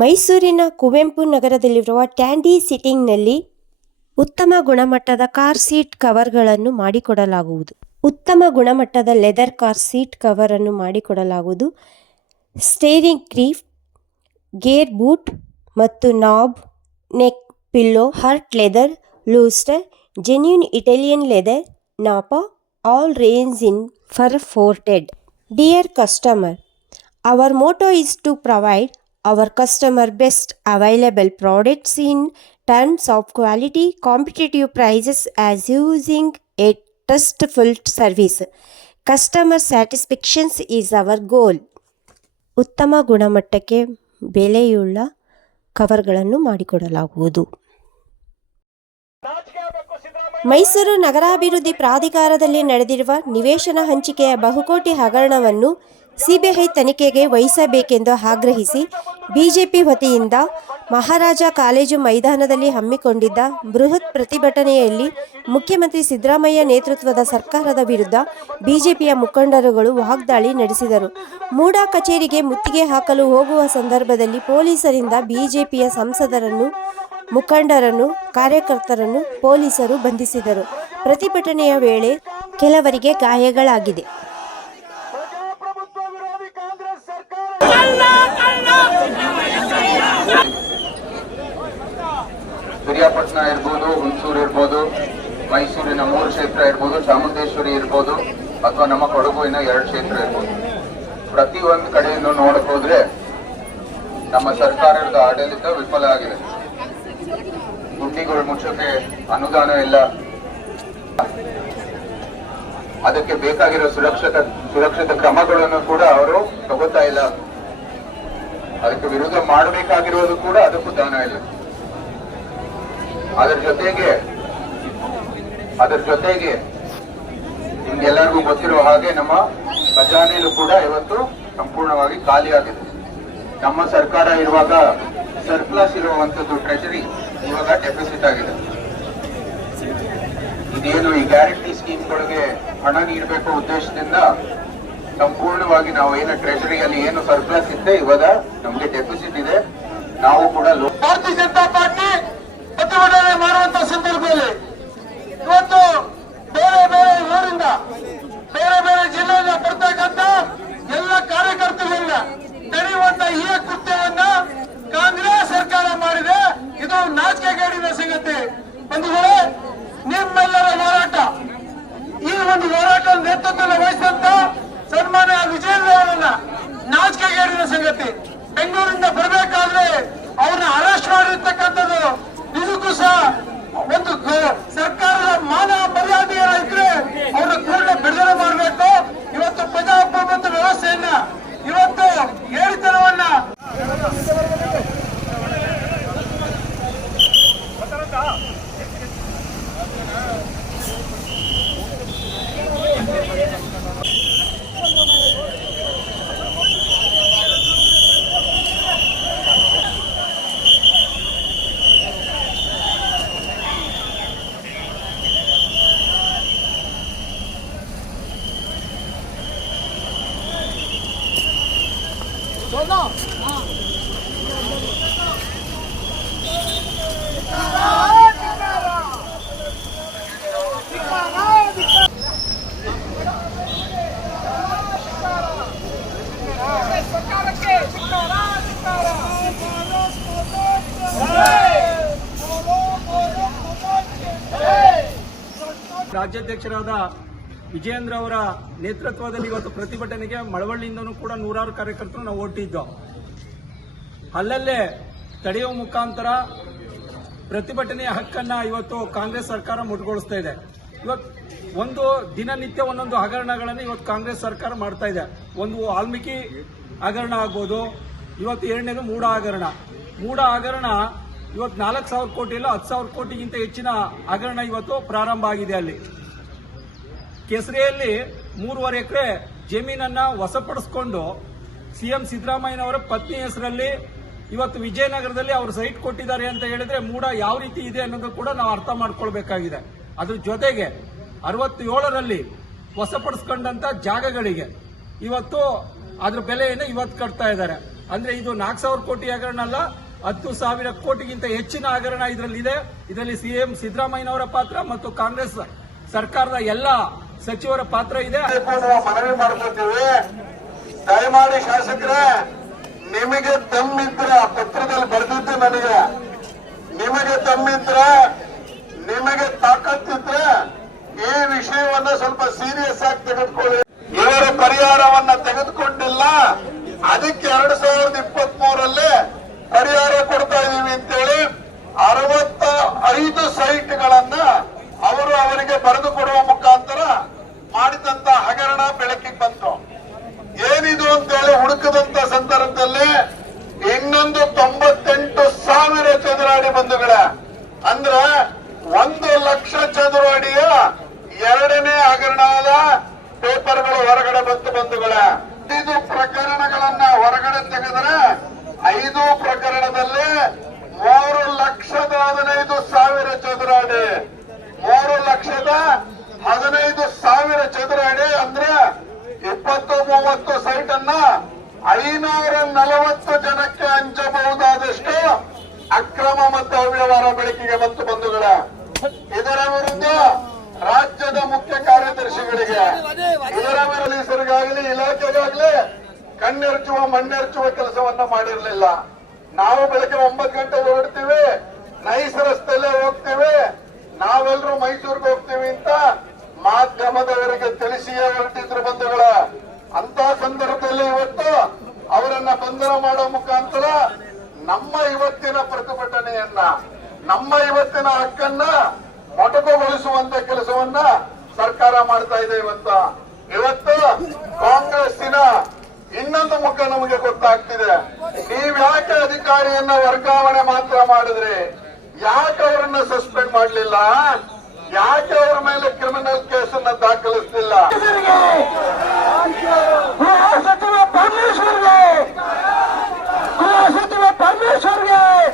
ಮೈಸೂರಿನ ಕುವೆಂಪು ನಗರದಲ್ಲಿರುವ ಟ್ಯಾಂಡಿ ಸಿಟ್ಟಿಂಗ್ನಲ್ಲಿ ಉತ್ತಮ ಗುಣಮಟ್ಟದ ಕಾರ್ ಸೀಟ್ ಕವರ್ಗಳನ್ನು ಮಾಡಿಕೊಡಲಾಗುವುದು. ಉತ್ತಮ ಗುಣಮಟ್ಟದ ಲೆದರ್ ಕಾರ್ ಸೀಟ್ ಕವರ್ ಅನ್ನು ಮಾಡಿಕೊಡಲಾಗುವುದು. ಸ್ಟೇರಿಂಗ್ ಕ್ರೀಫ್ ಗೇರ್ ಬೂಟ್ ಮತ್ತು knob, neck pillow, art leather, lustre, genuine Italian leather, nappa, all range imported. Dear customer, our motto is to provide our customer best available products in terms of quality, competitive prices as using a trustful service. Customer satisfaction is our goal. ಉತ್ತಮ ಗುಣಮಟ್ಟಕ್ಕೆ ಬೆಲೆಯುಳ್ಳ ಕವರ್ಗಳನ್ನು ಮಾಡಿಕೊಡಲಾಗುವುದು ಮೈಸೂರು ನಗರಾಭಿವೃದ್ಧಿ ಪ್ರಾಧಿಕಾರದಲ್ಲಿ ನಡೆದಿರುವ ನಿವೇಶನ ಹಂಚಿಕೆಯ ಬಹುಕೋಟಿ ಹಗರಣವನ್ನು CBI ತನಿಖೆಗೆ ವಹಿಸಬೇಕೆಂದು ಆಗ್ರಹಿಸಿ ಬಿಜೆಪಿ ವತಿಯಿಂದ ಮಹಾರಾಜ ಕಾಲೇಜು ಮೈದಾನದಲ್ಲಿ ಹಮ್ಮಿಕೊಂಡಿದ್ದ ಬೃಹತ್ ಪ್ರತಿಭಟನೆಯಲ್ಲಿ ಮುಖ್ಯಮಂತ್ರಿ ಸಿದ್ದರಾಮಯ್ಯ ನೇತೃತ್ವದ ಸರ್ಕಾರದ ವಿರುದ್ಧ ಬಿಜೆಪಿಯ ಮುಖಂಡರುಗಳು ವಾಗ್ದಾಳಿ ನಡೆಸಿದರು. ಮೂಡಾ ಕಚೇರಿಗೆ ಮುತ್ತಿಗೆ ಹಾಕಲು ಹೋಗುವ ಸಂದರ್ಭದಲ್ಲಿ ಪೊಲೀಸರಿಂದ ಬಿಜೆಪಿಯ ಸಂಸದರನ್ನು, ಮುಖಂಡರನ್ನು, ಕಾರ್ಯಕರ್ತರನ್ನು ಪೊಲೀಸರು ಬಂಧಿಸಿದರು. ಪ್ರತಿಭಟನೆಯ ವೇಳೆ ಕೆಲವರಿಗೆ ಗಾಯಗಳಾಗಿದೆ ಪ್ರಜಾಪ್ರಭುತ್ವ ವಿರೋಧಿ ಕಾಂಗ್ರೆಸ್ ಸರ್ಕಾರ ಪಿರಿಯಾಪಟ್ಟಣ ಹುಣಸೂರು ಇರ್ಬೋದು, ಮೈಸೂರಿನ ಮೂರು ಕ್ಷೇತ್ರ ಇರ್ಬೋದು, ಚಾಮುಂಡೇಶ್ವರಿ ಇರ್ಬೋದು, ಅಥವಾ ನಮ್ಮ ಕೊಡಗುವಿನ ಎರಡು ಕ್ಷೇತ್ರ ಇರ್ಬೋದು. ಪ್ರತಿ ಒಂದು ಕಡೆಯನ್ನು ನೋಡಕ್ ಹೋದ್ರೆ ನಮ್ಮ ಸರ್ಕಾರದ ಆಡಳಿತ ವಿಫಲ ಆಗಿದೆ. ಗುಂಡಿಗಳು ಮುಚ್ಚೋಕೆ ಅನುದಾನ ಇಲ್ಲ. ಅದಕ್ಕೆ ಬೇಕಾಗಿರೋ ಸುರಕ್ಷಿತ ಸುರಕ್ಷಿತ ಕ್ರಮಗಳನ್ನು ಕೂಡ ಅವರು ತಗೋತಾ ಇಲ್ಲ. ಅದಕ್ಕೆ ವಿರೋಧ ಮಾಡಬೇಕಾಗಿರೋದು ಕೂಡ ಅದಕ್ಕೂ ದಾನ ಇಲ್ಲ. ಅದರ ಜೊತೆಗೆ ಅದರ ಜೊತೆಗೆ ನಿಮ್ಗೆಲ್ಲರಿಗೂ ಗೊತ್ತಿರೋ ಹಾಗೆ ನಮ್ಮ ಖಜಾನೆಯಲ್ಲೂ ಕೂಡ ಇವತ್ತು ಸಂಪೂರ್ಣವಾಗಿ ಖಾಲಿಯಾಗಿದೆ. ನಮ್ಮ ಸರ್ಕಾರ ಇರುವಾಗ ಸರ್ಪ್ಲಸ್ ಇರುವಂತದ್ದು ಟ್ರೆಜರಿ ಇವಾಗ ಡೆಫಿಸಿಟ್ ಆಗಿದೆ. ಇದೇನು ಈ ಗ್ಯಾರಂಟಿ ಸ್ಕೀಮ್ಗಳಿಗೆ ಹಣ ನೀಡಬೇಕು ಉದ್ದೇಶದಿಂದ ಸಂಪೂರ್ಣವಾಗಿ ನಾವು ಏನು ಟ್ರೆಜರಿಯಲ್ಲಿ ಏನು ಸರ್ಪ್ಲಸ್ ಇದೆ ಇವಾಗ ನಮ್ಗೆ ಡೆಫಿಸಿಟ್ ಇದೆ. ನಾವು ಕೂಡ ಭಾರತೀಯ ಜನತಾ ಪಾರ್ಟಿ ಸಂದರ್ಭದಲ್ಲಿ ಇವತ್ತು ಬೇರೆ ಬೇರೆ ಊರಿಂದ ಬೇರೆ ಬೇರೆ ಜಿಲ್ಲೆಯಿಂದ ಬರ್ತಕ್ಕಂಥ ಎಲ್ಲ ಕಾರ್ಯಕರ್ತರಿಂದ ನಡೆಯುವಂತ ಈ ಕೃತ್ಯವನ್ನ ಕಾಂಗ್ರೆಸ್ ಸರ್ಕಾರ ಮಾಡಿದೆ ಇದು ನಾಚಿಕೆಗೇಡಿನ ಸಂಗತಿ ಬಂಧುಗಳೇ ನಿಮ್ಮೆಲ್ಲರ ಹೋರಾಟ ಈ ಒಂದು ಹೋರಾಟ ನೇತೃತ್ವ ವಹಿಸಿದಂತ ಸನ್ಮಾನ್ಯ ವಿಜೇಂದ್ರ ಅವರನ್ನ ನಾಚಿಕೆಗೇಡಿನ ಸಂಗತಿ ಬೆಂಗಳೂರಿಂದ ಬರಬೇಕಾದ್ರೆ ಅವ್ರನ್ನ ಅರೆಸ್ಟ್ ಮಾಡಿರ್ತಕ್ಕಂಥದ್ದು ಇದಕ್ಕೂ ಸಹ ಒಂದು ಗ- ಸರ್ಕಾರದ ಮಾನ ಮರ್ಯಾದೆ ಏನೋ ಇದ್ರೆ ಅವ್ರನ್ನ ಕೂಡಲೇ ಬಿಡುಗಡೆ ಮಾಡಬೇಕು ಇವತ್ತು ಪ್ರಜಾಪ್ರಭುತ್ವ ವ್ಯವಸ್ಥೆಯನ್ನ ಇವತ್ತು ಹೇಳಿತನವನ್ನ ರಾಜ್ಯಾಧ್ಯಕ್ಷರಾದ ವಿಜಯೇಂದ್ರ ಅವರ ನೇತೃತ್ವದಲ್ಲಿ ಇವತ್ತು ಪ್ರತಿಭಟನೆಗೆ ಮಳವಳ್ಳಿಯಿಂದನೂ ಕೂಡ ನೂರಾರು ಕಾರ್ಯಕರ್ತರು ನಾವು ಒಟ್ಟಿದ್ದೋ ಅಲ್ಲಲ್ಲೇ ತಡೆಯುವ ಮುಖಾಂತರ ಪ್ರತಿಭಟನೆಯ ಹಕ್ಕನ್ನ ಇವತ್ತು ಕಾಂಗ್ರೆಸ್ ಸರ್ಕಾರ ಮುಟ್ಗೊಳಿಸ್ತಾ ಇದೆ. ಇವತ್ತು ಒಂದು ದಿನನಿತ್ಯ ಒಂದೊಂದು ಹಗರಣಗಳನ್ನು ಇವತ್ತು ಕಾಂಗ್ರೆಸ್ ಸರ್ಕಾರ ಮಾಡ್ತಾ ಇದೆ. ಒಂದು ವಾಲ್ಮೀಕಿ ಹಗರಣ ಆಗ್ಬೋದು, ಇವತ್ತು ಎರಡನೇದು ಮೂಡ ಹಗರಣ. ಮೂಡ ಹಗರಣ ಇವತ್ತು ನಾಲ್ಕು ಸಾವಿರ ಕೋಟಿ ಇಲ್ಲ, ಹತ್ತು ಸಾವಿರ ಕೋಟಿಗಿಂತ ಹೆಚ್ಚಿನ ಹಗರಣ ಇವತ್ತು ಪ್ರಾರಂಭ ಆಗಿದೆ ಅಲ್ಲಿ. ಕೆಸರಿಯಲ್ಲಿ ಮೂರುವರೆ ಎಕರೆ ಜಮೀನನ್ನ ವಶಪಡಿಸಿಕೊಂಡು ಸಿಎಂ ಸಿದ್ದರಾಮಯ್ಯನವರ ಪತ್ನಿ ಹೆಸರಲ್ಲಿ ಇವತ್ತು ವಿಜಯನಗರದಲ್ಲಿ ಅವರು ಸೈಟ್ ಕೊಟ್ಟಿದ್ದಾರೆ ಅಂತ ಹೇಳಿದ್ರೆ ಮೂಡ ಯಾವ ರೀತಿ ಇದೆ ಅನ್ನೋದು ಕೂಡ ನಾವು ಅರ್ಥ ಮಾಡ್ಕೊಳ್ಬೇಕಾಗಿದೆ. ಅದ್ರ ಜೊತೆಗೆ ಅರವತ್ತೇಳರಲ್ಲಿ ವಶಪಡಿಸ್ಕೊಂಡಂತ ಜಾಗಗಳಿಗೆ ಇವತ್ತು ಅದ್ರ ಬೆಲೆಯನ್ನು ಇವತ್ತು ಕಟ್ತಾ ಇದ್ದಾರೆ. ಅಂದ್ರೆ ಇದು ನಾಲ್ಕು ಸಾವಿರ ಕೋಟಿ ಹಗರಣ ಅಲ್ಲ, ಹತ್ತು ಸಾವಿರ ಕೋಟಿಗಿಂತ ಹೆಚ್ಚಿನ ಹಗರಣ ಇದರಲ್ಲಿ ಇದೆ. ಇದರಲ್ಲಿ ಸಿಎಂ ಸಿದ್ದರಾಮಯ್ಯನವರ ಪಾತ್ರ ಮತ್ತು ಕಾಂಗ್ರೆಸ್ ಸರ್ಕಾರದ ಎಲ್ಲ ಸಚಿವರ ಪಾತ್ರ ಇದೆ. ನಾವು ಮನವಿ ಮಾಡ್ಕೊತೀವಿ ದಯಮಾಡಿ ಶಾಸಕರೇ, ನಿಮಗೆ ತಮ್ಮಿದ್ರ ಪತ್ರದಲ್ಲಿ ಬರೆದಿದ್ದು ನನಗೆ. ನಿಮಗೆ ತಮ್ಮಿದ್ರ, ನಿಮಗೆ ತಾಕತ್ತಿದ್ರೆ ಈ ವಿಷಯವನ್ನ ಸ್ವಲ್ಪ ಸೀರಿಯಸ್ ಇನ್ನೊಂದು ತೊಂಬತ್ತೆಂಟು ಸಾವಿರ ಚದರ ಅಡಿ ಬಂಧುಗಳ, ಅಂದ್ರ ಒಂದು ಲಕ್ಷ ಚದರ ಅಡಿಯ ಎರಡನೇ ಹಗರಣದ ಪೇಪರ್ಗಳು ಹೊರಗಡೆ ಬಂತು ಬಂಧುಗಳ. ಐದು ಪ್ರಕರಣಗಳನ್ನ ಹೊರಗಡೆ ತೆಗೆದ್ರೆ ಐದು ಪ್ರಕರಣದಲ್ಲಿ ಮೂರು ಲಕ್ಷದ ಹದಿನೈದು ಸಾವಿರ ಚದರ ಅಡಿ ಮೂರು ಲಕ್ಷದ ಹದಿನೈದು ಸಾವಿರ ಚದರ ಅಡಿ ಅಂದ್ರೆ ಇಪ್ಪತ್ತು ಮೂವತ್ತು ಸೈಟ್ ಅನ್ನ ಐನೂರ ನಲವತ್ತು ಜನಕ್ಕೆ ಅಕ್ರಮ ಮತ್ತು ಅವ್ಯವಹಾರ ಬೆಳಕಿಗೆ ಬಂತು ಬಂಧುಗಳ. ಇದರ ವಿರುದ್ಧ ರಾಜ್ಯದ ಮುಖ್ಯ ಕಾರ್ಯದರ್ಶಿಗಳಿಗೆ, ಇದರ ಪೊಲೀಸರಿಗಾಗಲಿ ಇಲಾಖೆಗಾಗಲಿ ಕಣ್ಣೆರಚುವ, ಮಣ್ಣೆರಚುವ ಕೆಲಸವನ್ನ ಮಾಡಿರಲಿಲ್ಲ. ನಾವು ಬೆಳಗ್ಗೆ ಒಂಬತ್ತು ಗಂಟೆ ಹೊರಡ್ತೀವಿ, ನೈಸ್ ರಸ್ತೆಯಲ್ಲೇ ಹೋಗ್ತೀವಿ ನಾವೆಲ್ಲರೂ ಮೈಸೂರಿಗೆ ಹೋಗ್ತೀವಿ ಅಂತ ಮಾಧ್ಯಮದವರಿಗೆ ತಿಳಿಸಿಯೇ ಹೊರಟಿದ್ರು ಬಂಧುಗಳ. ಅಂತ ಸಂದರ್ಭದಲ್ಲಿ ಇವತ್ತು ಅವರನ್ನ ಬಂಧನ ಮಾಡೋ ಮುಖಾಂತರ ನಮ್ಮ ಇವತ್ತಿನ ಪ್ರತಿಭಟನೆಯನ್ನ, ನಮ್ಮ ಇವತ್ತಿನ ಹಕ್ಕನ್ನ ಮೊಟಕುಗೊಳಿಸುವಂತ ಕೆಲಸವನ್ನ ಸರ್ಕಾರ ಮಾಡ್ತಾ ಇದೆ ಇವತ್ತು. ಇವತ್ತು ಕಾಂಗ್ರೆಸ್ಸಿನ ಇನ್ನೊಂದು ಮುಖ ನಮಗೆ ಗೊತ್ತಾಗ್ತಿದೆ. ನೀವ್ಯಾಕೆ ಅಧಿಕಾರಿಯನ್ನ ವರ್ಗಾವಣೆ ಮಾತ್ರ ಮಾಡಿದ್ರಿ? ಯಾಕೆ ಅವರನ್ನ ಸಸ್ಪೆಂಡ್ ಮಾಡಲಿಲ್ಲ? ಯಾಕೆ ಅವರ ಮೇಲೆ ಕ್ರಿಮಿನಲ್ ಕೇಸನ್ನ ದಾಖಲಿಸಲಿಲ್ಲ? সরকারকে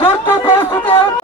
দুর্যোগ পরিস্থিতি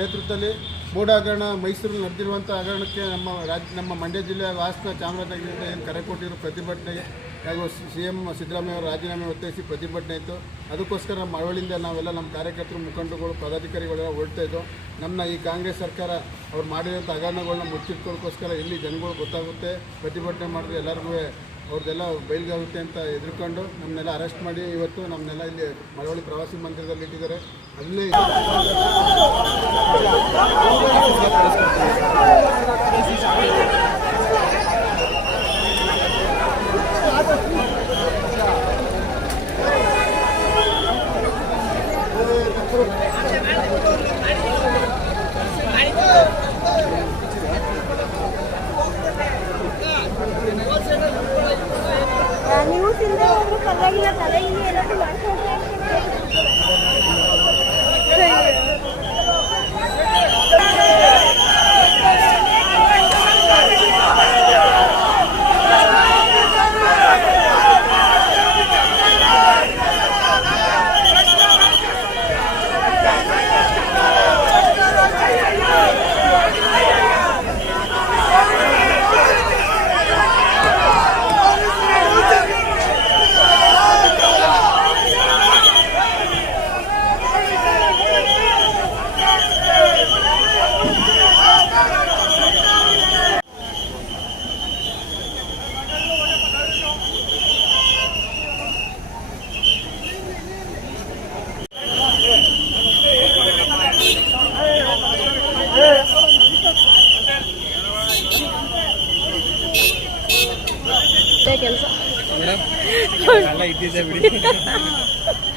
ನೇತೃತ್ವದಲ್ಲಿ ಮೂಡ ಹಗರಣ ಮೈಸೂರು ನಡೆದಿರುವಂಥ ಹಗರಣಕ್ಕೆ ನಮ್ಮ ರಾಜ್ಯ, ನಮ್ಮ ಮಂಡ್ಯ ಜಿಲ್ಲೆಯ ವಾಸ್ತ ಚಾಮರಾಜನಗರದಿಂದ ಏನು ಕರೆ ಕೊಟ್ಟಿರೋ ಪ್ರತಿಭಟನೆ ಹಾಗೂ ಸಿ ಎಂ ಸಿದ್ದರಾಮಯ್ಯ ರಾಜೀನಾಮೆ ಒತ್ತಾಯಿಸಿ ಪ್ರತಿಭಟನೆ ಇತ್ತು. ಅದಕ್ಕೋಸ್ಕರ ಮಳವಳ್ಳಿಯಿಂದ ನಾವೆಲ್ಲ ನಮ್ಮ ಕಾರ್ಯಕರ್ತರು ಮುಖಂಡಗಳು ಪದಾಧಿಕಾರಿಗಳೆಲ್ಲ ಹೊರಡ್ತಾ ಇದ್ದೋ, ನಮ್ಮ ಈ ಕಾಂಗ್ರೆಸ್ ಸರ್ಕಾರ ಅವ್ರು ಮಾಡಿರೋಂಥ ಹಗರಣಗಳನ್ನ ಮುಚ್ಚಿಟ್ಕೊಳ್ಳೋಕ್ಕೋಸ್ಕರ ಇಲ್ಲಿ ಜನಗಳು ಗೊತ್ತಾಗುತ್ತೆ, ಪ್ರತಿಭಟನೆ ಮಾಡಿದ್ರೆ ಎಲ್ಲರಿಗೂ ಅವ್ರದ್ದೆಲ್ಲ ಆಗುತ್ತೆ ಅಂತ ಎದುರ್ಕೊಂಡು ನಮ್ಮನ್ನೆಲ್ಲ ಅರೆಸ್ಟ್ ಮಾಡಿ ಇವತ್ತು ನಮ್ಮನ್ನೆಲ್ಲ ಇಲ್ಲಿ ಮಳವಳ್ಳಿ ಪ್ರವಾಸಿ ಮಂದಿರದಲ್ಲಿ ಇಟ್ಟಿದ್ದಾರೆ. ಅಲ್ಲೇ ಬಿಟ್ಟಿದೆ ಬಿಡಿ